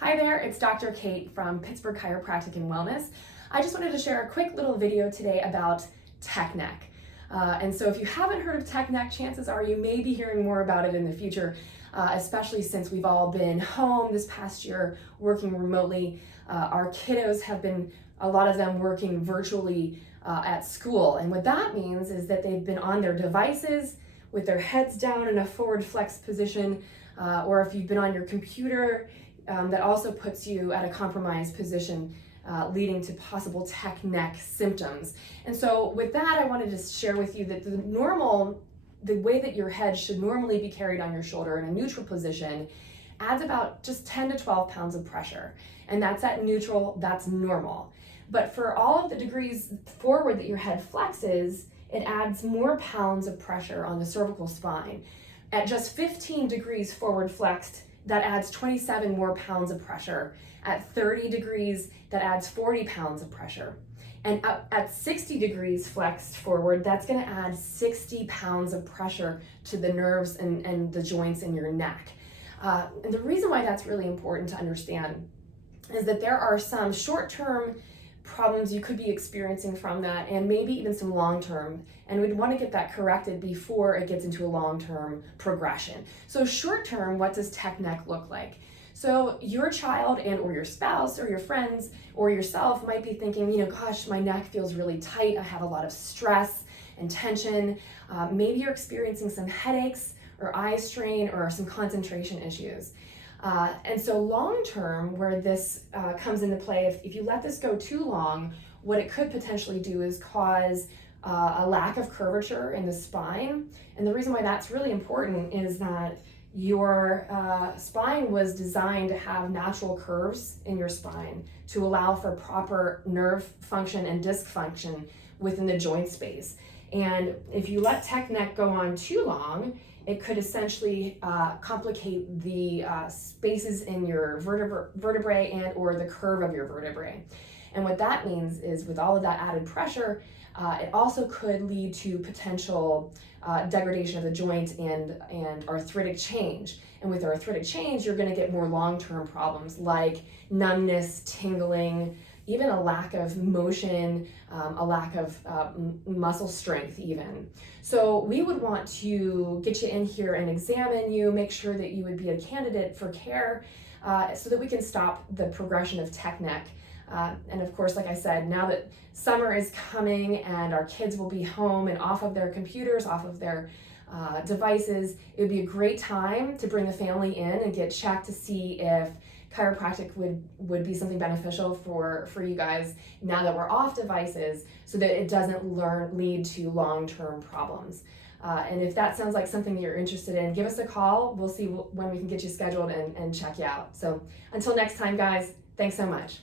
Hi there, it's Dr. Kate from Pittsburgh Chiropractic and Wellness. I just wanted to share a quick little video today about tech neck. And so if you haven't heard of tech neck, chances are you may be hearing more about it in the future, especially since we've all been home this past year working remotely. Our kiddos have been, a lot of them working virtually at school. And what that means is that they've been on their devices with their heads down in a forward flex position, or if you've been on your computer, that also puts you at a compromised position, leading to possible tech neck symptoms. And so with that, I wanted to share with you that the way that your head should normally be carried on your shoulder in a neutral position adds about just 10 to 12 pounds of pressure. And that's at neutral, that's normal. But for all of the degrees forward that your head flexes, it adds more pounds of pressure on the cervical spine. At just 15 degrees forward flexed, that adds 27 more pounds of pressure. At 30 degrees, that adds 40 pounds of pressure. And at 60 degrees flexed forward, that's gonna add 60 pounds of pressure to the nerves and the joints in your neck. And the reason why that's really important to understand is that there are some short-term problems you could be experiencing from that, and maybe even some long-term, and we'd want to get that corrected before it gets into a long-term progression. So short-term, what does tech neck look like? So your child and or your spouse or your friends or yourself might be thinking, gosh, my neck feels really tight, I have a lot of stress and tension. Maybe you're experiencing some headaches or eye strain or some concentration issues. And so long term, where this comes into play, if you let this go too long, what it could potentially do is cause a lack of curvature in the spine. And the reason why that's really important is that your spine was designed to have natural curves in your spine to allow for proper nerve function and disc function within the joint space. And if you let tech neck go on too long, it could essentially complicate the spaces in your vertebrae and or the curve of your vertebrae. And what that means is with all of that added pressure, it also could lead to potential degradation of the joint and arthritic change. And with arthritic change, you're gonna get more long-term problems like numbness, tingling, even a lack of motion, a lack of muscle strength even. So we would want to get you in here and examine you, make sure that you would be a candidate for care so that we can stop the progression of tech neck. And of course, like I said, now that summer is coming and our kids will be home and off of their computers, off of their devices, it would be a great time to bring the family in and get checked to see if chiropractic would be something beneficial for you guys now that we're off devices, so that it doesn't lead to long-term problems. And if that sounds like something you're interested in, give us a call. We'll see when we can get you scheduled and check you out. So until next time, guys, thanks so much.